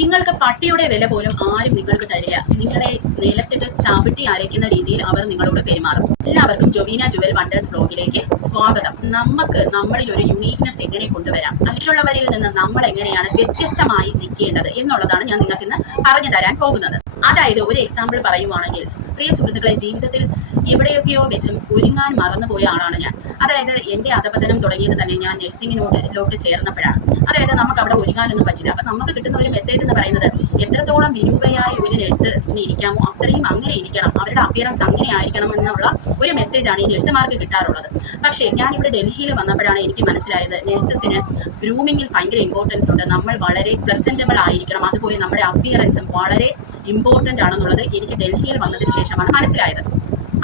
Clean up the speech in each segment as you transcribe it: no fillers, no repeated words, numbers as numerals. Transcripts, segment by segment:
നിങ്ങൾക്ക് പട്ടിയുടെ വില പോലും ആരും നിങ്ങൾക്ക് തരില്ല. നിങ്ങളെ നിലത്തിട്ട് ചവിട്ടി അരയ്ക്കുന്ന രീതിയിൽ അവർ നിങ്ങളോട് പെരുമാറും. എല്ലാവർക്കും ജൊവീന ജുവൽ വണ്ടേഴ്സ് ബ്ലോഗിലേക്ക് സ്വാഗതം. നമ്മളിൽ ഒരു യുണീക്നെസ് എങ്ങനെ കൊണ്ടുവരാം, മറ്റുള്ളവരിൽ നിന്ന് നമ്മൾ എങ്ങനെയാണ് വ്യത്യസ്തമായി നിൽക്കേണ്ടത് എന്നുള്ളതാണ് ഞാൻ നിങ്ങൾക്ക് ഇന്ന് പറഞ്ഞു തരാൻ പോകുന്നത്. അതായത് ഒരു എക്സാമ്പിൾ പറയുവാണെങ്കിൽ, പ്രിയ സുഹൃത്തുക്കളെ, ജീവിതത്തിൽ എവിടെയൊക്കെയോ വെച്ചും ഒരുങ്ങാൻ മറന്നുപോയ ആളാണ് ഞാൻ. അതായത് എൻ്റെ അധപതനം തുടങ്ങിയത് തന്നെ ഞാൻ നഴ്സിങ്ങിനോട്ട് ചേർന്നപ്പോഴാണ്. അതായത് നമുക്ക് അവിടെ ഒരുങ്ങാനൊന്നും പറ്റില്ല. അപ്പം നമുക്ക് കിട്ടുന്ന ഒരു മെസ്സേജ് എന്ന് പറയുന്നത്, എത്രത്തോളം വിരൂപയായ ഒരു നഴ്സിന് ഇരിക്കാമോ അത്രയും അങ്ങനെ ഇരിക്കണം, അവരുടെ അപ്പിയറൻസ് അങ്ങനെ ആയിരിക്കണം എന്നുള്ള ഒരു മെസ്സേജാണ് ഈ നഴ്സുമാർക്ക് കിട്ടാറുള്ളത്. പക്ഷേ ഞാനിവിടെ ഡൽഹിയിൽ വന്നപ്പോഴാണ് എനിക്ക് മനസ്സിലായത്, നഴ്സസിന് ഗ്രൂമിങ്ങിൽ ഭയങ്കര ഇമ്പോർട്ടൻസ് ഉണ്ട്. നമ്മൾ വളരെ പ്രസന്റബിൾ ആയിരിക്കണം, അതുപോലെ നമ്മുടെ അപ്പിയറൻസും വളരെ ഇമ്പോർട്ടൻ്റ് ആണെന്നുള്ളത് എനിക്ക് ഡൽഹിയിൽ വന്നതിന് ശേഷമാണ് മനസ്സിലായത്.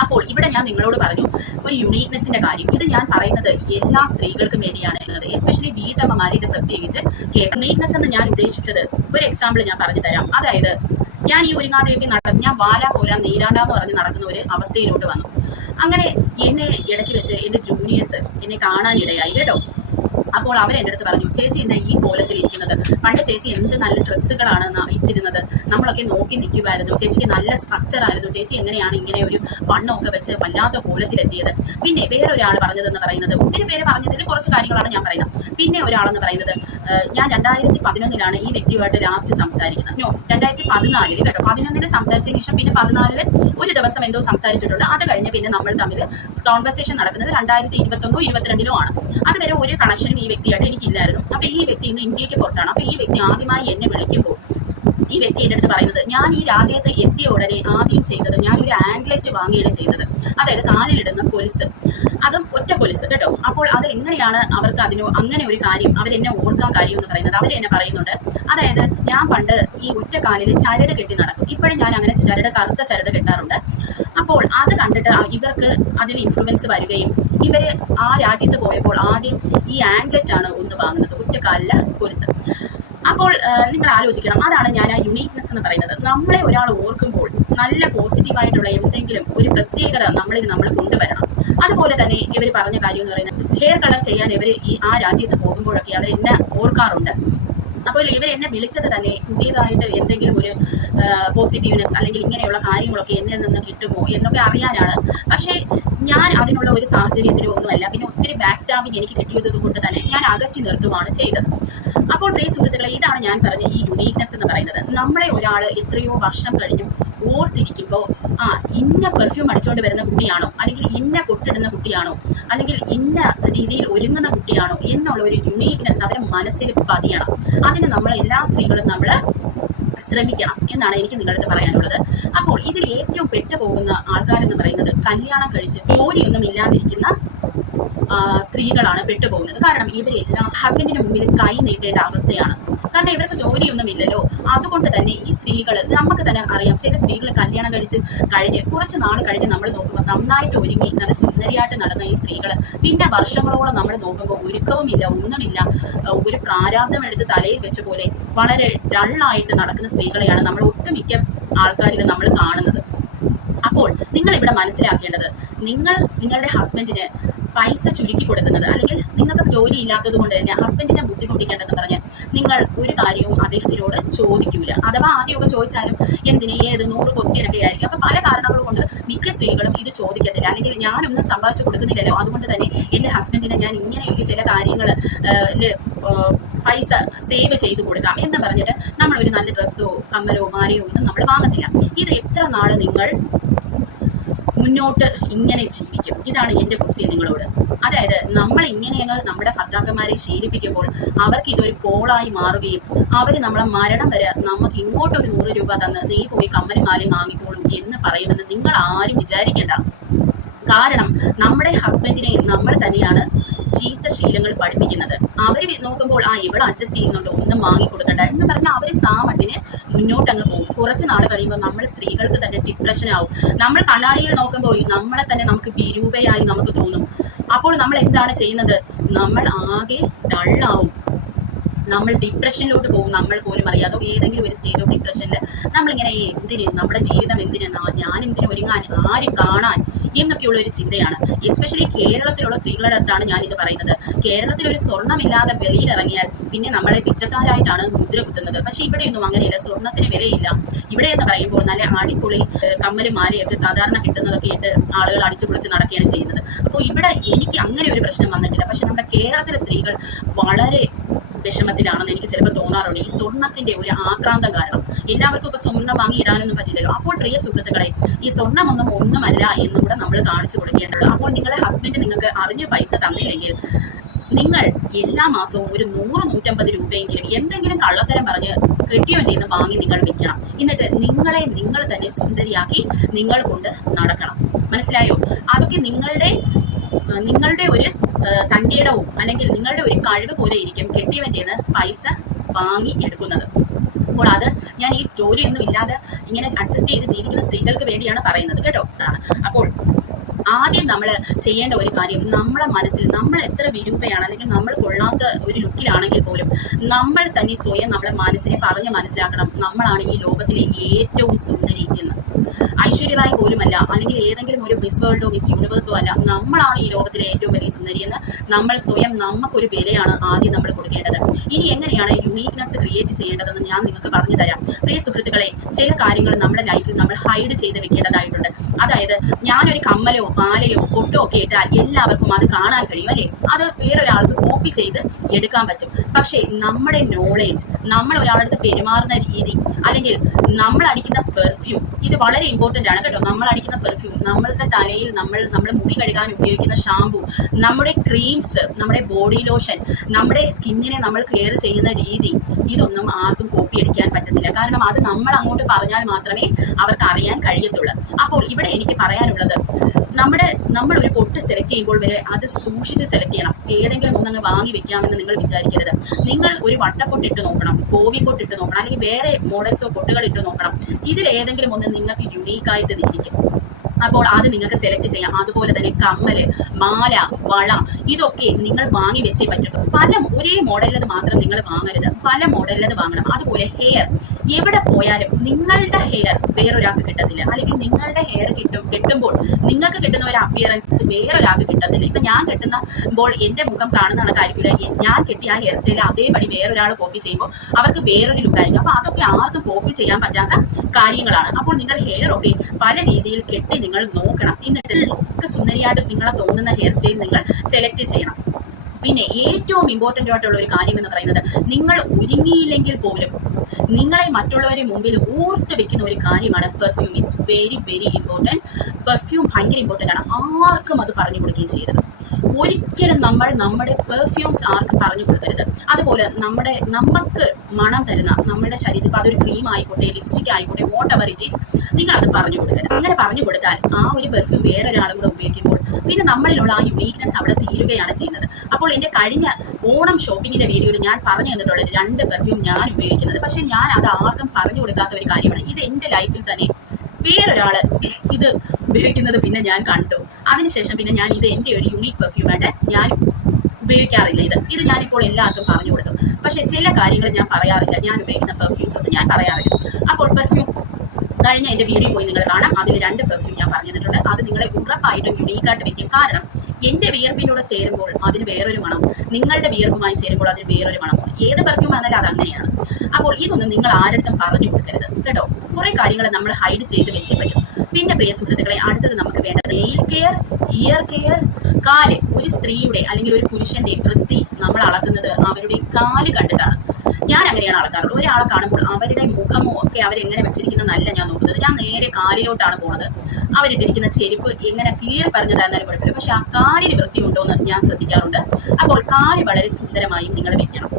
അപ്പോൾ ഇവിടെ ഞാൻ നിങ്ങളോട് പറഞ്ഞു ഒരു യുണീക്നെസിന്റെ കാര്യം. ഇത് ഞാൻ പറയുന്നത് എല്ലാ സ്ത്രീകൾക്കും വേണ്ടിയാണ് എന്നത്, എസ്പെഷ്യലി വീട്ടമ്മമാർ ഇത് പ്രത്യേകിച്ച് കേൾക്കണം. യുണീക്നെസ് എന്ന് ഞാൻ ഉദ്ദേശിച്ചത് ഒരു എക്സാമ്പിൾ ഞാൻ പറഞ്ഞു തരാം. അതായത് ഞാൻ ഈ ഒരുങ്ങാതെയൊക്കെ ഞാൻ വാലാ കോല നീരാണ്ടാന്ന് പറഞ്ഞ് നടക്കുന്ന ഒരു അവസ്ഥയിലോട്ട് വന്നു. അങ്ങനെ എന്നെ ഇടയ്ക്ക് വെച്ച് എൻ്റെ ജൂനിയേഴ്സ് എന്നെ കാണാനിടയായി കേട്ടോ. അപ്പോൾ അവർ എൻ്റെ അടുത്ത് പറഞ്ഞു, ചേച്ചി എന്താ ഈ കോലത്തിൽ ഇരിക്കുന്നത്? പണ്ട് ചേച്ചി എന്ത് നല്ല ഡ്രസ്സുകളാണ് ഇട്ടിരുന്നത്, നമ്മളൊക്കെ നോക്കി നിൽക്കുമായിരുന്നു, ചേച്ചിക്ക് നല്ല സ്ട്രക്ചർ ആയിരുന്നു, ചേച്ചി എങ്ങനെയാണ് ഇങ്ങനെ ഒരു വണ്ണമൊക്കെ വെച്ച് വല്ലാത്ത കോലത്തിലെത്തിയത്? പിന്നെ വേറെ ഒരാൾ പറഞ്ഞതെന്ന് പറയുന്നത്, ഒത്തിരി പേര് പറഞ്ഞതിൽ കുറച്ച് കാര്യങ്ങളാണ് ഞാൻ പറയുന്നത്. പിന്നെ ഒരാളെന്ന് പറയുന്നത്, ഞാൻ 2011 ഈ വ്യക്തിയുമായിട്ട് ലാസ്റ്റ് സംസാരിക്കുന്നത്. 2014 കേട്ടോ. 11 സംസാരിച്ചതിന് ശേഷം പിന്നെ 14 ഒരു ദിവസം എന്തോ സംസാരിച്ചിട്ടുണ്ട്. അത് കഴിഞ്ഞ് പിന്നെ നമ്മൾ തമ്മിൽ കോൺവെർസേഷൻ നടക്കുന്നത് 2021 22 ആണ്. അതുവരെ ഒരു കണക്ഷനും ഈ വ്യക്തിയായിട്ട് എനിക്കില്ലായിരുന്നു. അപ്പൊ ഈ വ്യക്തി ഇന്ന് ഇന്ത്യക്ക് പുറത്താണ്. അപ്പൊ ഈ വ്യക്തി ആദ്യമായി എന്നെ വിളിക്കുമ്പോൾ ഈ വ്യക്തി എൻ്റെ അടുത്ത് പറയുന്നത്, ഞാൻ ഈ രാജ്യത്ത് എത്തിയ ഉടനെ ആദ്യം ചെയ്തത് ഞാനൊരു ആംഗ്ലറ്റ് വാങ്ങുകയാണ് ചെയ്തത്. അതായത് കാലിലിടുന്ന കൊലുസ്, അതും ഒറ്റ കൊലുസ് കേട്ടോ. അപ്പോൾ അത് എങ്ങനെയാണ് അവർക്ക് അങ്ങനെ ഒരു കാര്യം അവരെന്നെ ഓർക്കാൻ കാര്യം എന്ന് പറയുന്നത്, അവരെന്നെ പറയുന്നുണ്ട്. അതായത് ഞാൻ പണ്ട് ഈ ഒറ്റ കാലിൽ ചരട് കെട്ടി നടക്കും. ഇപ്പോഴും ഞാൻ അങ്ങനെ കറുത്ത ചരട് കെട്ടാറുണ്ട്. അപ്പോൾ അത് കണ്ടിട്ട് ഇവർക്ക് അതിൽ ഇൻഫ്ലുവൻസ് വരികയും ഇവര് ആ രാജ്യത്ത് പോയപ്പോൾ ആദ്യം ഈ ആംഗ്ലറ്റ് ആണ് ഒന്ന് വാങ്ങുന്നത്, ഒറ്റക്കാലിലെ കൊലുസ്. അപ്പോൾ നിങ്ങൾ ആലോചിക്കണം, അതാണ് ഞാൻ ആ യുണീക്നെസ് എന്ന് പറയുന്നത്. നമ്മളെ ഒരാൾ ഓർക്കുമ്പോൾ നല്ല പോസിറ്റീവായിട്ടുള്ള എന്തെങ്കിലും ഒരു പ്രത്യേകത നമ്മൾ കൊണ്ടുവരണം. അതുപോലെ തന്നെ ഇവർ പറഞ്ഞ കാര്യം എന്ന് പറയുന്നത്, ഹെയർ കളർ ചെയ്യാൻ ഇവർ ആ രാജ്യത്ത് പോകുമ്പോഴൊക്കെ അവർ എന്നെ ഓർക്കാറുണ്ട്. അപ്പോൾ ഇവർ എന്നെ വിളിച്ചത് തന്നെ പുതിയതായിട്ട് എന്തെങ്കിലും ഒരു പോസിറ്റീവ്നെസ് അല്ലെങ്കിൽ ഇങ്ങനെയുള്ള കാര്യങ്ങളൊക്കെ എന്നിൽ നിന്ന് കിട്ടുമോ എന്നൊക്കെ അറിയാനാണ്. പക്ഷേ ഞാൻ അതിനുള്ള ഒരു സാഹചര്യത്തിലും ഒന്നുമല്ല. പിന്നെ ഒത്തിരി ബാക്ക് സ്റ്റാബിങ് എനിക്ക് കിട്ടിയത് കൊണ്ട് തന്നെ ഞാൻ അകറ്റി നിർത്തുകയാണ് ചെയ്തത്. അപ്പോൾ പ്രിയ സുഹൃത്തുക്കളെ, ഇതാണ് ഞാൻ പറഞ്ഞ ഈ യുണീക്നെസ് എന്ന് പറയുന്നത്. നമ്മളെ ഒരാൾ എത്രയോ വർഷം കഴിഞ്ഞും ഓർത്തിരിക്കുമ്പോൾ, ഇന്ന പെർഫ്യൂം അടിച്ചുകൊണ്ട് വരുന്ന കുട്ടിയാണോ, അല്ലെങ്കിൽ ഇന്ന പൊട്ടിടുന്ന കുട്ടിയാണോ, അല്ലെങ്കിൽ ഇന്ന രീതിയിൽ ഒരുങ്ങുന്ന കുട്ടിയാണോ എന്നുള്ള ഒരു യുണീക്നെസ് അവരെ മനസ്സിൽ പതിയണം. അതിന് നമ്മൾ എല്ലാ സ്ത്രീകളും നമ്മൾ ശ്രമിക്കണം എന്നാണ് എനിക്ക് നിങ്ങളുടെ പറയാനുള്ളത്. അപ്പോൾ ഇതിൽ ഏറ്റവും പെട്ടുപോകുന്ന ആൾക്കാരെന്ന് പറയുന്നത്, കല്യാണം കഴിച്ച് ജോലിയൊന്നും ഇല്ലാതിരിക്കുന്ന സ്ത്രീകളാണ് പെട്ടുപോകുന്നത്. കാരണം ഇവരെല്ലാം ഹസ്ബൻഡിന് മുമ്പിൽ കൈ നീട്ടേണ്ട അവസ്ഥയാണ്. കാരണം ഇവർക്ക് ജോലിയൊന്നും ഇല്ലല്ലോ. അതുകൊണ്ട് തന്നെ ഈ സ്ത്രീകൾ, നമുക്ക് തന്നെ അറിയാം, ചില സ്ത്രീകൾ കല്യാണം കഴിഞ്ഞ് കുറച്ച് നാൾ കഴിഞ്ഞ് നമ്മൾ നോക്കുമ്പോൾ നന്നായിട്ട് ഒരുങ്ങി നല്ല സുന്ദരിയായിട്ട് നടന്ന ഈ സ്ത്രീകൾ പിന്നെ വർഷങ്ങളോളം നമ്മൾ നോക്കുമ്പോൾ ഒരുക്കവുമില്ല, ഒന്നുമില്ല, ഒരു പ്രാരാബ്ദം എടുത്ത് തലയിൽ വെച്ച പോലെ വളരെ ഡള്ളായിട്ട് നടക്കുന്ന സ്ത്രീകളെയാണ് നമ്മൾ ഒട്ടുമിക്ക ആൾക്കാരിൽ നമ്മൾ കാണുന്നത്. അപ്പോൾ നിങ്ങൾ ഇവിടെ മനസ്സിലാക്കേണ്ടത്, നിങ്ങളുടെ ഹസ്ബൻഡിന് പൈസ ചുരുക്കി കൊടുക്കുന്നത്, അല്ലെങ്കിൽ നിങ്ങൾക്ക് ജോലി ഇല്ലാത്തത് കൊണ്ട് തന്നെ ഹസ്ബൻഡിനെ ബുദ്ധിമുട്ടിക്കേണ്ടതെന്ന് പറഞ്ഞ് നിങ്ങൾ ഒരു കാര്യവും അദ്ദേഹത്തിനോട് ചോദിക്കൂല. അഥവാ ആദ്യമൊക്കെ ചോദിച്ചാലും എന്തിന് 100 ക്വസ്റ്റ്യൻ ഒക്കെ ആയിരിക്കും. അപ്പൊ പല കാരണങ്ങൾ കൊണ്ട് മിക്ക സ്ത്രീകളും ഇത് ചോദിക്കത്തില്ല. അല്ലെങ്കിൽ ഞാനൊന്നും സമ്പാദിച്ചു കൊടുക്കുന്നില്ലല്ലോ, അതുകൊണ്ട് തന്നെ എൻ്റെ ഹസ്ബൻഡിനെ ഞാൻ ഇങ്ങനെയൊക്കെ ചില കാര്യങ്ങൾ പൈസ സേവ് ചെയ്ത് കൊടുക്കാം എന്ന് പറഞ്ഞിട്ട് നമ്മൾ ഒരു നല്ല ഡ്രസ്സോ കമ്മലോ മാലയോ ഒന്നും നമ്മൾ വാങ്ങത്തില്ല. ഇത് എത്ര നാൾ നിങ്ങൾ മുന്നോട്ട് ഇങ്ങനെ ജീവിക്കും? ഇതാണ് എൻ്റെ ക്വസ്റ്റ്യൻ നിങ്ങളോട്. അതായത് നമ്മൾ ഇങ്ങനെയങ്ങ് നമ്മുടെ ഭർത്താക്കന്മാരെ ശീലിപ്പിക്കുമ്പോൾ അവർക്ക് ഇതൊരു കോളായി മാറുകയും അവർ നമ്മളെ മരണം വരെ നമുക്ക് ഇങ്ങോട്ടൊരു 100 രൂപ തന്ന് നീ പോയി കമ്മലും മാലയും വാങ്ങിക്കോളും എന്ന് പറയുമെന്ന് നിങ്ങൾ ആരും വിചാരിക്കേണ്ട. കാരണം നമ്മുടെ ഹസ്ബൻഡിനെ നമ്മൾ തന്നെയാണ് ചീത്ത ശീലങ്ങൾ പഠിപ്പിക്കുന്നത്. അവർ നോക്കുമ്പോൾ ഇവിടെ അഡ്ജസ്റ്റ് ചെയ്യുന്നുണ്ടോ, ഒന്നും വാങ്ങിക്കൊടുക്കണ്ട എന്ന് പറഞ്ഞാൽ അവർ സാമട്ടിന് മുന്നോട്ടങ്ങ് പോകും. കുറച്ച് നാൾ കഴിയുമ്പോൾ നമ്മൾ സ്ത്രീകൾക്ക് തന്നെ ഡിപ്രഷൻ ആവും. നമ്മൾ കണ്ണാടിയിൽ നോക്കുമ്പോൾ നമ്മളെ തന്നെ നമുക്ക് വിരൂപയായി നമുക്ക് തോന്നും. അപ്പോൾ നമ്മൾ എന്താണ് ചെയ്യുന്നത്? നമ്മൾ ആകെ ഡള്ളാവും, നമ്മൾ ഡിപ്രഷനിലോട്ട് പോകും. നമ്മൾ പോലും അറിയാതെ ഏതെങ്കിലും ഒരു സ്റ്റേജ് ഓഫ് ഡിപ്രഷനിൽ നമ്മളിങ്ങനെ നമ്മുടെ ജീവിതം എന്തിന്, ഞാൻ എന്തിനു ഒരുങ്ങാൻ, ആരും കാണാൻ എന്നൊക്കെയുള്ള ഒരു ചിന്തയാണ്. എസ്പെഷ്യലി കേരളത്തിലുള്ള സ്ത്രീകളുടെ അടുത്താണ് ഞാൻ ഇത് പറയുന്നത്. കേരളത്തിൽ ഒരു സ്വർണ്ണമില്ലാതെ വെളിയിലിറങ്ങിയാൽ പിന്നെ നമ്മളെ പിച്ചക്കാരായിട്ടാണ് മുദ്ര കുത്തുന്നത്. പക്ഷെ ഇവിടെയൊന്നും അങ്ങനെയില്ല. സ്വർണ്ണത്തിന് വിലയില്ല. ഇവിടെ എന്ന് പറയുമ്പോൾ നല്ല അടിപൊളി കമ്മലും മാലയൊക്കെ സാധാരണ കിട്ടുന്നതൊക്കെ ഇട്ട് ആളുകൾ അടിച്ചു പൊളിച്ച് നടക്കുകയാണ് ചെയ്യുന്നത്. അപ്പോൾ ഇവിടെ എനിക്ക് അങ്ങനെ ഒരു പ്രശ്നം വന്നിട്ടില്ല. പക്ഷെ നമ്മുടെ കേരളത്തിലെ സ്ത്രീകൾ വളരെ വിഷമത്തിലാണെന്ന് എനിക്ക് ചിലപ്പോൾ തോന്നാറുണ്ട്. ഈ സ്വർണ്ണത്തിന്റെ ഒരു ആക്രാന്തം കാരണം എല്ലാവർക്കും ഇപ്പൊ സ്വർണ്ണം വാങ്ങി ഇടാനൊന്നും പറ്റില്ലല്ലോ. അപ്പോൾ പ്രിയ സുഹൃത്തുക്കളെ, ഈ സ്വർണ്ണമൊന്നും ഒന്നുമല്ല എന്നും കൂടെ നമ്മൾ കാണിച്ചു കൊടുക്കേണ്ടത്. അപ്പോൾ നിങ്ങളെ ഹസ്ബൻഡ് നിങ്ങൾക്ക് അറിഞ്ഞ് പൈസ തന്നില്ലെങ്കിൽ നിങ്ങൾ എല്ലാ മാസവും ഒരു 100-150 രൂപയെങ്കിലും എന്തെങ്കിലും കള്ളത്തരം പറഞ്ഞ് കെട്ടിയവൻ്റെ നിന്ന് വാങ്ങി നിങ്ങൾ വെക്കണം. എന്നിട്ട് നിങ്ങളെ നിങ്ങൾ തന്നെ സുന്ദരിയാക്കി നിങ്ങൾ കൊണ്ട് നടക്കണം. മനസ്സിലായോ? അതൊക്കെ നിങ്ങളുടെ ഒരു തന്റേടവും അല്ലെങ്കിൽ നിങ്ങളുടെ ഒരു കഴിവ് പോലെ ഇരിക്കും കെട്ടിയവൻ്റെ നിന്ന് പൈസ വാങ്ങി എടുക്കുന്നത്. അപ്പോൾ അത് ഞാൻ ഈ ജോലിയൊന്നും ഇല്ലാതെ ഇങ്ങനെ അഡ്ജസ്റ്റ് ചെയ്ത് ജീവിക്കുന്ന സ്ത്രീകൾക്ക് വേണ്ടിയാണ് പറയുന്നത് കേട്ടോ. അപ്പോൾ ആദ്യം നമ്മൾ ചെയ്യേണ്ട ഒരു കാര്യം, നമ്മളെ മനസ്സിൽ നമ്മൾ എത്ര വിരൂപയാണ് അല്ലെങ്കിൽ നമ്മൾ കൊള്ളാത്ത ഒരു ലുക്കിലാണെങ്കിൽ പോലും നമ്മൾ തന്നെ സ്വയം നമ്മളെ മനസ്സിനെ പറഞ്ഞ് മനസ്സിലാക്കണം, നമ്മളാണ് ഈ ലോകത്തിലെ ഏറ്റവും സുന്ദരി എന്ന്. ഐശ്വര്യറായി പോലുമല്ല, അല്ലെങ്കിൽ ഏതെങ്കിലും ഒരു മിസ് വേൾഡോ മിസ് യൂണിവേഴ്സോ അല്ല, നമ്മളാണ് ഈ ലോകത്തിലെ ഏറ്റവും വലിയ സുന്ദരി എന്ന് നമ്മൾ സ്വയം നമുക്കൊരു വിലയാണ് ആദ്യം നമ്മൾ കൊടുക്കേണ്ടത്. ഇനി എങ്ങനെയാണ് യുണീക്നെസ് ക്രിയേറ്റ് ചെയ്യേണ്ടതെന്ന് ഞാൻ നിങ്ങൾക്ക് പറഞ്ഞു തരാം. പ്രിയ സുഹൃത്തുക്കളെ, ചില കാര്യങ്ങൾ നമ്മുടെ ലൈഫിൽ നമ്മൾ ഹൈഡ് ചെയ്ത് വെക്കേണ്ടതായിട്ടുണ്ട്. അതായത് ഞാനൊരു കമ്മലോ മാലയോ പൊട്ടോ ഒക്കെ ഇട്ടാൽ എല്ലാവർക്കും അത് കാണാൻ കഴിയും അല്ലേ? അത് വേറൊരാൾക്ക് കോപ്പി ചെയ്ത് എടുക്കാൻ പറ്റും. പക്ഷേ നമ്മുടെ നോളേജ്, നമ്മൾ ഒരാളടുത്ത് പെരുമാറുന്ന രീതി, അല്ലെങ്കിൽ നമ്മൾ അടിക്കുന്ന പെർഫ്യൂം, ഇത് വളരെ ഇമ്പോർട്ടൻ്റ് ആണ് കേട്ടോ. നമ്മൾ അടിക്കുന്ന പെർഫ്യൂം, നമ്മളുടെ തലയിൽ നമ്മൾ മുടി കഴുകാൻ ഉപയോഗിക്കുന്ന ഷാമ്പു, നമ്മുടെ ക്രീംസ്, നമ്മുടെ ബോഡി ലോഷൻ, നമ്മുടെ സ്കിന്നിനെ നമ്മൾ കെയർ ചെയ്യുന്ന രീതി, ഇതൊന്നും ആർക്കും കോപ്പി അടിക്കാൻ പറ്റത്തില്ല. കാരണം അത് നമ്മൾ അങ്ങോട്ട് പറഞ്ഞാൽ മാത്രമേ അവർക്ക് അറിയാൻ കഴിയത്തുള്ളൂ. അപ്പോൾ ഇവിടെ എനിക്ക് പറയാനുള്ളത്, നമ്മൾ ഒരു പൊട്ട് സെലക്ട് ചെയ്യുമ്പോൾ വരെ അത് സൂക്ഷിച്ച് സെലക്ട് ചെയ്യണം. ഏതെങ്കിലും ഒന്നങ്ങ് വാങ്ങി വെക്കാമെന്ന് നിങ്ങൾ വിചാരിക്കരുത്. നിങ്ങൾ ഒരു വട്ടപ്പൊട്ട് ഇട്ട് നോക്കണം, കോവിപ്പൊട്ട് ഇട്ട് നോക്കണം, അല്ലെങ്കിൽ വേറെ മോഡൽസോ പൊട്ടുകൾ ഇട്ട് നോക്കണം. ഇതിൽ ഏതെങ്കിലും ഒന്ന് നിങ്ങൾക്ക് യുണീക്കായിട്ട് ഇരിക്കും. അപ്പോൾ അത് നിങ്ങൾക്ക് സെലക്ട് ചെയ്യാം. അതുപോലെ തന്നെ കമ്മല്, മാല, വള, ഇതൊക്കെ നിങ്ങൾ വാങ്ങി വെച്ചേ പറ്റുള്ളൂ. ഒരേ മോഡലിലത് മാത്രം നിങ്ങൾ വാങ്ങരുത്, പല മോഡലിലത് വാങ്ങണം. അതുപോലെ ഹെയർ, എവിടെ പോയാലും നിങ്ങളുടെ ഹെയർ വേറൊരാൾക്ക് കിട്ടത്തില്ല, അല്ലെങ്കിൽ നിങ്ങളുടെ ഹെയർ കെട്ടുമ്പോൾ നിങ്ങൾക്ക് കിട്ടുന്ന ഒരു അപ്പിയറൻസ് വേറൊരാൾക്ക് കിട്ടത്തില്ല. ഇപ്പൊ ഞാൻ കെട്ടുമ്പോൾ എന്റെ മുഖം കാണുന്ന കണക്കായിരിക്കില്ല, ഞാൻ കെട്ടിയ ആ ഹെയർ സ്റ്റൈൽ അതേപടി വേറൊരാൾ കോപ്പി ചെയ്യുമ്പോൾ അവർക്ക് വേറൊരു ലുക്കായിരിക്കും. അപ്പൊ അതൊക്കെ ആർക്കും കോപ്പി ചെയ്യാൻ പറ്റാത്ത കാര്യങ്ങളാണ്. അപ്പോൾ നിങ്ങൾ ഹെയർ ഒക്കെ പല രീതിയിൽ കെട്ടി നിങ്ങൾ നോക്കണം. എന്നിട്ട് ഒക്കെ സുന്ദരിയായിട്ട് നിങ്ങളെ തോന്നുന്ന ഹെയർ സ്റ്റൈൽ നിങ്ങൾ സെലക്ട് ചെയ്യണം. പിന്നെ ഏറ്റവും ഇമ്പോർട്ടൻ്റ് ആയിട്ടുള്ള ഒരു കാര്യം എന്ന് പറയുന്നത്, നിങ്ങൾ ഒരുങ്ങിയില്ലെങ്കിൽ പോലും നിങ്ങളെ മറ്റുള്ളവരെ മുമ്പിൽ ഓർത്ത് വെക്കുന്ന ഒരു കാര്യമാണ് perfume. It's very very important. Perfume ഭയങ്കര ഇമ്പോർട്ടൻ്റ് ആണ്. ആർക്കും അത് പറഞ്ഞു കൊടുക്കുകയും ചെയ്യരുത്. ഒരിക്കലും നമ്മുടെ പെർഫ്യൂംസ് ആർക്കും പറഞ്ഞു കൊടുക്കരുത്. അതുപോലെ നമുക്ക് മണം തരുന്ന നമ്മുടെ ശരീരത്തിൽ, ഇപ്പോൾ അതൊരു ക്രീം ആയിക്കോട്ടെ, ലിപ്സ്റ്റിക് ആയിക്കോട്ടെ, വാട്ട് എവർ ഇറ്റ് ഈസ്, നിങ്ങൾ അത് പറഞ്ഞു കൊടുക്കരുത്. അങ്ങനെ പറഞ്ഞു കൊടുത്താൽ ആ ഒരു പെർഫ്യൂം വേറൊരാളും കൂടെ ഉപയോഗിക്കുമ്പോൾ പിന്നെ നമ്മളിലുള്ള ആ യുണീക്നെസ് അവിടെ തീരുകയാണ് ചെയ്യുന്നത്. അപ്പോൾ എൻ്റെ കഴിഞ്ഞ ഓണം ഷോപ്പിങ്ങിന്റെ വീഡിയോയിൽ ഞാൻ പറഞ്ഞു തന്നിട്ടുള്ള 2 പെർഫ്യൂം ഞാൻ ഉപയോഗിക്കുന്നത്. പക്ഷെ ഞാൻ അത് ആർക്കും പറഞ്ഞു കൊടുക്കാത്ത ഒരു കാര്യമാണ്. ഇത് എൻ്റെ ലൈഫിൽ തന്നെ വേറൊരാള് ഇത് ഉപയോഗിക്കുന്നത് പിന്നെ ഞാൻ കണ്ടു. അതിനുശേഷം പിന്നെ ഞാൻ ഇത് എൻ്റെ ഒരു യുണീക്ക് പെർഫ്യൂമായിട്ട് ഞാൻ ഉപയോഗിക്കാറില്ല. ഇത് ഞാനിപ്പോൾ എല്ലാവർക്കും പറഞ്ഞു കൊടുക്കും. പക്ഷെ ചില കാര്യങ്ങൾ ഞാൻ പറയാറില്ല. ഞാൻ ഉപയോഗിക്കുന്ന പെർഫ്യൂംസ് ഒന്നും ഞാൻ പറയാറില്ല. അപ്പോൾ പെർഫ്യൂം കഴിഞ്ഞ എൻ്റെ വീഡിയോ പോയി നിങ്ങൾ കാണാം. അതിൽ 2 പെർഫ്യൂം ഞാൻ പറഞ്ഞു തന്നിട്ടുണ്ട്. അത് നിങ്ങളെ ഉറപ്പായിട്ടും യുണീക്കായിട്ട് വെക്കും. കാരണം എൻ്റെ വിയർപ്പിനോട് ചേരുമ്പോൾ അതിന് വേറൊരു മണം, നിങ്ങളുടെ വിയർപ്പുമായി ചേരുമ്പോൾ അതിന് വേറൊരു മണം. ഏത് പെർഫ്യൂം ആണെങ്കിലും അത് അങ്ങനെയാണ്. അപ്പോൾ ഇതൊന്നും നിങ്ങൾ ആരുടെ പറഞ്ഞു കൊടുക്കരുത് കേട്ടോ. കുറെ കാര്യങ്ങൾ നമ്മൾ ഹൈഡ് ചെയ്ത് വെച്ചേ പറ്റും. പിന്നെ പ്രിയ സുഹൃത്തുക്കളെ, അടുത്തത് നമുക്ക് വേണ്ടത് നെയിൽ കെയർ, ഇയർ കെയർ, കാല്. ഒരു സ്ത്രീയുടെ അല്ലെങ്കിൽ ഒരു പുരുഷന്റെ വൃത്തി നമ്മൾ അളക്കുന്നത് അവരുടെ കാല് കണ്ടിട്ടാണ്. ഞാൻ അങ്ങനെയാണ് അളക്കാറുള്ളത്. ഒരാളെ കാണുമ്പോൾ അവരുടെ മുഖമോ ഒക്കെ അവരെങ്ങനെ വെച്ചിരിക്കുന്നതല്ല ഞാൻ നോക്കുന്നത്. ഞാൻ നേരെ കാലിലോട്ടാണ് പോകുന്നത്. അവരിട്ടിരിക്കുന്ന ചെരുപ്പ് എങ്ങനെ കീറി പറഞ്ഞതായിരുന്നാലും കുഴപ്പമില്ല, പക്ഷെ ആ കാലിന് വൃത്തി ഉണ്ടോ എന്ന് ഞാൻ ശ്രദ്ധിക്കാറുണ്ട്. അപ്പോൾ കാല് വളരെ സുന്ദരമായും നിങ്ങൾ വെക്കണം.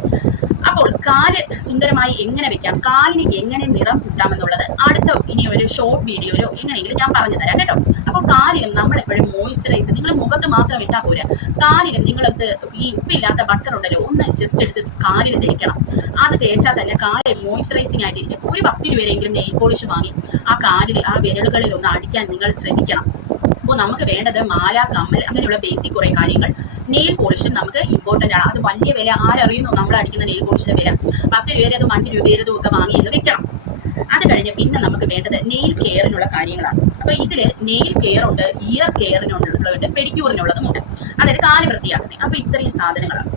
അപ്പോൾ കാല് സുന്ദരമായി എങ്ങനെ വെക്കാം, കാലിന് എങ്ങനെ നിറം കൂട്ടാമെന്നുള്ളത് അടുത്ത ഇനി ഒരു ഷോർട്ട് വീഡിയോയിലോ എങ്ങനെയെങ്കിലും ഞാൻ പറഞ്ഞു തരാം കേട്ടോ. അപ്പോൾ കാലിനും നമ്മൾ എപ്പോഴും മോയ്സ്ചറൈസർ, നിങ്ങൾ മുഖത്ത് മാത്രം ഇട്ടാൽ പോരാ, കാലിനും നിങ്ങളത് ഈ ഉപ്പില്ലാത്ത ബട്ടർ ഉണ്ടല്ലോ, ഒന്ന് ജസ്റ്റ് എടുത്ത് കാലിന് തേക്കണം. അത് തേച്ചാൽ തന്നെ കാല് മോയ്സ്ചറൈസിങ് ആയിട്ടിരിക്കും. ഒരു 10 രൂപയെങ്കിലും നെയിൽ പോളിഷ് വാങ്ങി ആ കാലിൽ, ആ വിരലുകളിൽ ഒന്ന് അടിക്കാൻ നിങ്ങൾ ശ്രമിക്കണം. അപ്പോൾ നമുക്ക് വേണ്ടത് മാല, കമ്മൽ, അങ്ങനെയുള്ള ബേസിക് കുറേ കാര്യങ്ങൾ. നെയിൽ പോളിഷ് നമുക്ക് ഇമ്പോർട്ടൻ്റ് ആണ്. അത് വലിയ വില ആരറിയുന്നു നമ്മൾ അടിക്കുന്ന നെയിൽ പോളിഷിന്റെ വില? 10 രൂപേരതും 5 രൂപേരതും ഒക്കെ വാങ്ങി അങ്ങ് വെക്കണം. അത് കഴിഞ്ഞ് പിന്നെ നമുക്ക് വേണ്ടത് നെയിൽ കെയറിനുള്ള കാര്യങ്ങളാണ്. അപ്പൊ ഇതില് നെയിൽ കെയർ ഉണ്ട്, ഇയർ കെയറിനുള്ളതുണ്ട്, പെഡിക്യൂറിനുള്ളതും ഉണ്ട്. അതായത് കാല് വൃത്തിയാക്കുന്നത്. അപ്പൊ ഇത്രയും സാധനങ്ങളാണ്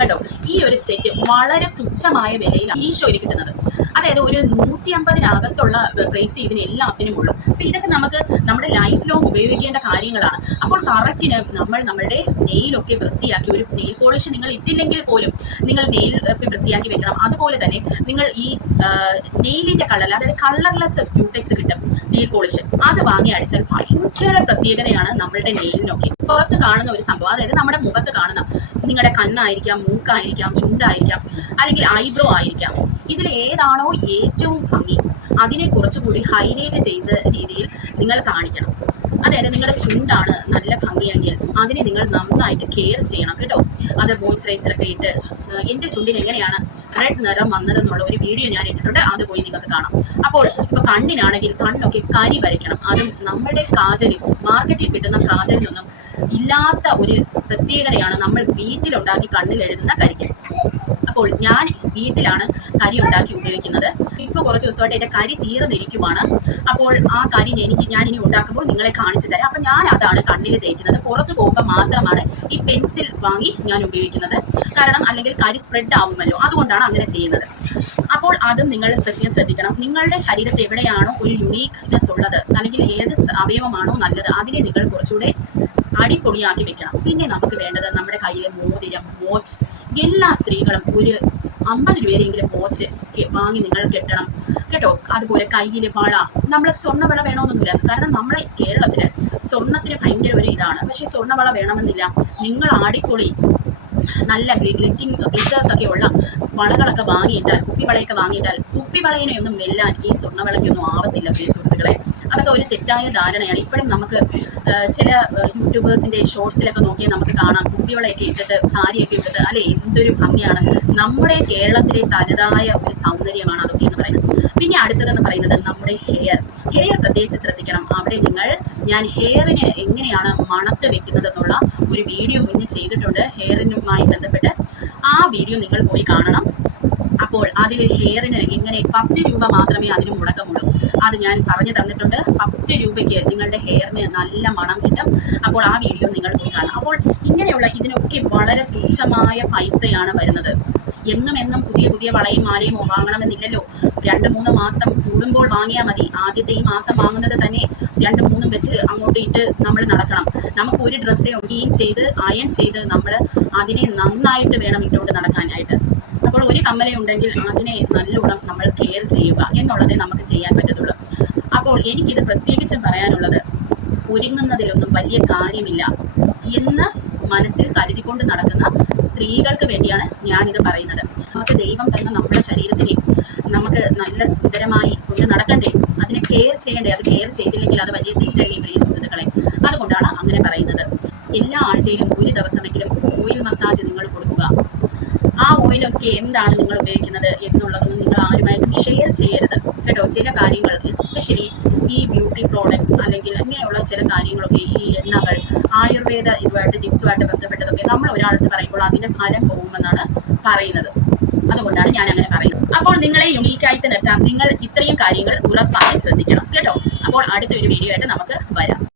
കേട്ടോ. ഈ ഒരു സെറ്റ് വളരെ തുച്ഛമായ വിലയിലാണ് മീഷോയിൽ കിട്ടുന്നത്. അതായത് ഒരു 150-നകത്തുള്ള പ്രൈസ് ഇതിന് എല്ലാത്തിനും ഉള്ളൂ. അപ്പൊ ഇതൊക്കെ നമുക്ക് നമ്മുടെ ലൈഫ് ലോങ് ഉപയോഗിക്കേണ്ട കാര്യങ്ങളാണ്. അപ്പോൾ കറക്റ്റിന് നമ്മളുടെ നെയിലൊക്കെ വൃത്തിയാക്കി, ഒരു നെയിൽ പോളിഷ് നിങ്ങൾ ഇട്ടില്ലെങ്കിൽ പോലും നിങ്ങൾ നെയിൽ ഒക്കെ വൃത്തിയാക്കി വെക്കണം. അതുപോലെ തന്നെ നിങ്ങൾ ഈ നെയിലിന്റെ കളർ, അതായത് കളർലെസ് ക്യൂടെക്സ് കിട്ടും നെയിൽ പോളിഷ്, അത് വാങ്ങി അടിച്ചാൽ ഭയങ്കര പ്രത്യേകതയാണ് നമ്മളുടെ നെയിലിനൊക്കെ. പുറത്ത് കാണുന്ന ഒരു സംഭവം, അതായത് നമ്മുടെ മുഖത്ത് കാണുന്ന നിങ്ങളുടെ കണ്ണായിരിക്കാം, മൂക്കായിരിക്കാം, ചുണ്ടായിരിക്കാം, അല്ലെങ്കിൽ ഐബ്രോ ആയിരിക്കാം, ഇതിൽ ഏതാണോ ഏറ്റവും ഭംഗി അതിനെ കുറച്ചുകൂടി ഹൈലൈറ്റ് ചെയ്ത രീതിയിൽ നിങ്ങൾ കാണിക്കണം. അതായത് നിങ്ങളുടെ ചുണ്ടാണ് നല്ല ഭംഗിയെങ്കിൽ അതിനെ നിങ്ങൾ നന്നായിട്ട് കെയർ ചെയ്യണം കേട്ടോ. അത് മോയ്സ്ചറൈസറൊക്കെ ഇട്ട് എൻ്റെ ചുണ്ടിന് എങ്ങനെയാണ് റെഡ് നിറം വന്നതെന്നുള്ള ഒരു വീഡിയോ ഞാൻ ഇട്ടിട്ടുണ്ട്, അത് പോയി നിങ്ങൾക്ക് കാണാം. അപ്പോൾ ഇപ്പൊ കണ്ണിനാണെങ്കിൽ കണ്ണൊക്കെ കരി വരയ്ക്കണം. അതും നമ്മുടെ കാജലിൽ, മാർക്കറ്റിൽ കിട്ടുന്ന കാജലിലൊന്നും ഇല്ലാത്ത ഒരു പ്രത്യേകതയാണ് നമ്മൾ വീട്ടിലുണ്ടാക്കി കണ്ണിൽ എഴുതുന്ന കരിക്ക്. അപ്പോൾ ഞാൻ വീട്ടിലാണ് കരി ഉണ്ടാക്കി ഉപയോഗിക്കുന്നത്. ഇപ്പോൾ കുറച്ച് ദിവസമായിട്ട് എൻ്റെ കരി തീർന്നിരിക്കുവാണ്. അപ്പോൾ ആ കരി ഞാൻ ഇനി ഉണ്ടാക്കുമ്പോൾ നിങ്ങളെ കാണിച്ചു തരാം. അപ്പം ഞാൻ അതാണ് കണ്ണിൽ തേക്കുന്നത്. പുറത്ത് പോകുമ്പോൾ മാത്രമാണ് ഈ പെൻസിൽ വാങ്ങി ഞാൻ ഉപയോഗിക്കുന്നത്. കാരണം അല്ലെങ്കിൽ കരി സ്പ്രെഡ് ആവുമല്ലോ, അതുകൊണ്ടാണ് അങ്ങനെ ചെയ്യുന്നത്. അപ്പോൾ അതും നിങ്ങൾ പ്രത്യേകം ശ്രദ്ധിക്കണം. നിങ്ങളുടെ ശരീരത്തിൽ എവിടെയാണോ ഒരു യുണീക്ക്നെസ് ഉള്ളത്, അല്ലെങ്കിൽ ഏത് അവയവമാണോ നല്ലത്, അതിനെ നിങ്ങൾ കുറച്ചുകൂടെ അടിപൊളിയാക്കി വെക്കണം. പിന്നെ നമുക്ക് വേണ്ടത് നമ്മുടെ കയ്യിലെ മോതിരം, വാച്ച്. എല്ലാ സ്ത്രീകളും ഒരു 50 രൂപയെങ്കിലും വാച്ച് വാങ്ങി നിങ്ങൾ കെട്ടണം കേട്ടോ. അതുപോലെ കയ്യിലെ വള, നമ്മൾ സ്വർണ്ണവള വേണമെന്നൊന്നുമില്ല. കാരണം നമ്മളെ കേരളത്തില് സ്വർണ്ണത്തിന് ഭയങ്കര ഒരു ഇതാണ്. പക്ഷെ സ്വർണ്ണവള വേണമെന്നില്ല. നിങ്ങൾ അടിപൊളി നല്ല ഗ്ലിറ്റേഴ്സ് ഒക്കെ ഉള്ള വളകളൊക്കെ വാങ്ങിയിട്ടാൽ, കുപ്പിവളയൊക്കെ വാങ്ങിയിട്ടാൽ, കുപ്പിവളയിനെയൊന്നും വെല്ലാൻ ഈ സ്വർണ്ണവളയ്ക്കൊന്നും ആവത്തില്ല പ്രിയ സുഹൃത്തുക്കളെ. അതൊക്കെ ഒരു തെറ്റായ ധാരണയാണ്. ഇപ്പോഴും നമുക്ക് ചില യൂട്യൂബേഴ്സിന്റെ ഷോർട്സിലൊക്കെ നോക്കിയാൽ നമുക്ക് കാണാം, കുപ്പിവളയൊക്കെ ഇട്ടിട്ട് സാരിയൊക്കെ ഇട്ടിട്ട്, അല്ലെ എന്തൊരു ഭംഗിയാണ്. നമ്മുടെ കേരളത്തിലെ തനതായ ഒരു സൗന്ദര്യമാണ് അതൊക്കെ എന്ന് പറയുന്നത്. പിന്നെ അടുത്തതെന്ന് പറയുന്നത് നമ്മുടെ ഹെയർ പ്രത്യേകിച്ച് ശ്രദ്ധിക്കണം. അവിടെ ഞാൻ ഹെയറിന് എങ്ങനെയാണ് മണത്ത് വെക്കുന്നത് എന്നുള്ള ഒരു വീഡിയോ മുന്നേ ചെയ്തിട്ടുണ്ട് ഹെയറിനുമായി ബന്ധപ്പെട്ട്. ആ വീഡിയോ നിങ്ങൾ പോയി കാണണം. അപ്പോൾ അതിൽ ഹെയറിന് എങ്ങനെ 10 രൂപ മാത്രമേ അതിന് മുടക്കമുള്ളൂ. അത് ഞാൻ പറഞ്ഞു തന്നിട്ടുണ്ട്. 10 രൂപയ്ക്ക് നിങ്ങളുടെ ഹെയറിന് നല്ല മണം കിട്ടും. അപ്പോൾ ആ വീഡിയോ നിങ്ങൾ പോയി കാണാം. അപ്പോൾ ഇങ്ങനെയുള്ള ഇതിനൊക്കെ വളരെ തുച്ഛമായ പൈസയാണ് വരുന്നത്. എന്നും പുതിയ വളയും മാലയും വാങ്ങണമെന്നില്ലല്ലോ. 2-3 മാസം കൂടുമ്പോൾ വാങ്ങിയാൽ മതി. ആദ്യത്തെ ഈ മാസം വാങ്ങുന്നത് തന്നെ 2-3 വെച്ച് അങ്ങോട്ട് ഇട്ട് നമ്മൾ നടക്കണം. നമുക്ക് ഒരു ഡ്രസ്സേ ക്ലീൻ ചെയ്ത് അയൺ ചെയ്ത് നമ്മൾ അതിനെ നന്നായിട്ട് വേണം ഇട്ടുകൊണ്ട് നടക്കാനായിട്ട്. അപ്പോൾ ഒരു കമ്മലയുണ്ടെങ്കിൽ അതിനെ നല്ലോണം നമ്മൾ കെയർ ചെയ്യുക എന്നുള്ളതേ നമുക്ക് ചെയ്യാൻ പറ്റത്തുള്ളൂ. അപ്പോൾ എനിക്കിത് പ്രത്യേകിച്ചും പറയാനുള്ളത്, ഒരുങ്ങുന്നതിലൊന്നും വലിയ കാര്യമില്ല എന്ന് മനസ്സിൽ കരുതിക്കൊണ്ട് നടക്കുന്ന സ്ത്രീകൾക്ക് വേണ്ടിയാണ് ഞാനിത് പറയുന്നത്. നമുക്ക് ദൈവം തന്ന നമ്മുടെ ശരീരത്തിനെ നമുക്ക് നല്ല സുന്ദരമായി കൊണ്ട് നടക്കണ്ടേ, അതിനെ കെയർ ചെയ്യണ്ടേ. അത് കെയർ ചെയ്തില്ലെങ്കിൽ അത് വലിയ തെറ്റല്ലേ പ്രിയ സുഹൃത്തുക്കളെ. അതുകൊണ്ടാണ് അങ്ങനെ പറയുന്നത്. എല്ലാ ആഴ്ചയിലും ഒരു ദിവസമെങ്കിലും ഓയിൽ മസാജ് നിങ്ങൾ കൊടുക്കുക. ആ ഓയിലൊക്കെ എന്താണ് നിങ്ങൾ ഉപയോഗിക്കുന്നത് എന്നുള്ളതൊന്നും നിങ്ങൾ ആരുമായിട്ടും ഷെയർ ചെയ്യരുത് കേട്ടോ. ചില കാര്യങ്ങൾ, എസ്പെഷ്യലി ഈ ബ്യൂട്ടി പ്രോഡക്ട്സ് അല്ലെങ്കിൽ അങ്ങനെയുള്ള ചില കാര്യങ്ങളൊക്കെ, ഈ എണ്ണകൾ, ആയുർവേദ ഇതുമായിട്ട് ടിപ്സുമായിട്ട് ബന്ധപ്പെട്ടതൊക്കെ നമ്മൾ ഒരാൾക്ക് പറയുമ്പോൾ അതിന്റെ ഫലം പോകുമെന്നാണ് പറയുന്നത്. അതുകൊണ്ടാണ് ഞാൻ അങ്ങനെ പറയുന്നത്. അപ്പോൾ നിങ്ങളെ യുണീക്കായിട്ട് നിർത്താൻ നിങ്ങൾ ഇത്രയും കാര്യങ്ങൾ ഉറപ്പായി ശ്രദ്ധിക്കണം കേട്ടോ. അപ്പോൾ അടുത്തൊരു വീഡിയോ ആയിട്ട് നമുക്ക് വരാം.